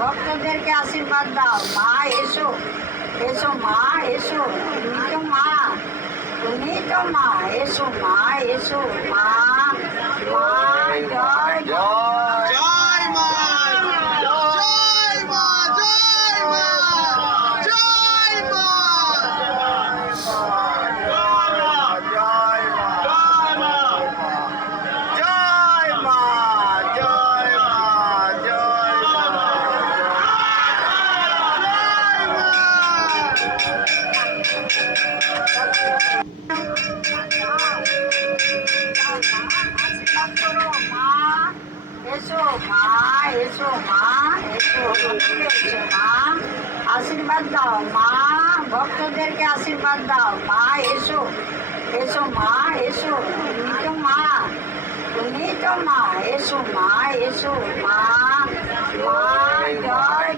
ভক্তদেরকে আশীর্বাদ দাও। মা এসো, এসো মা এসো, তুমি তো মা, তুমি তো মা, এসো মা এসো, মা মা জয় জয় জয় মা জয় মা জয় মা জয় মা আশীর্বাদ করো মা এসো, মা এসো, মা এসো, এসো মা, আশীর্বাদ দাও মা, ভক্তদেরকে আশীর্বাদ দাও। মা এসো, এসো মা এসো, তুমি তো মা, তুমি তো মা, এসো মা এসো, মা মা জয়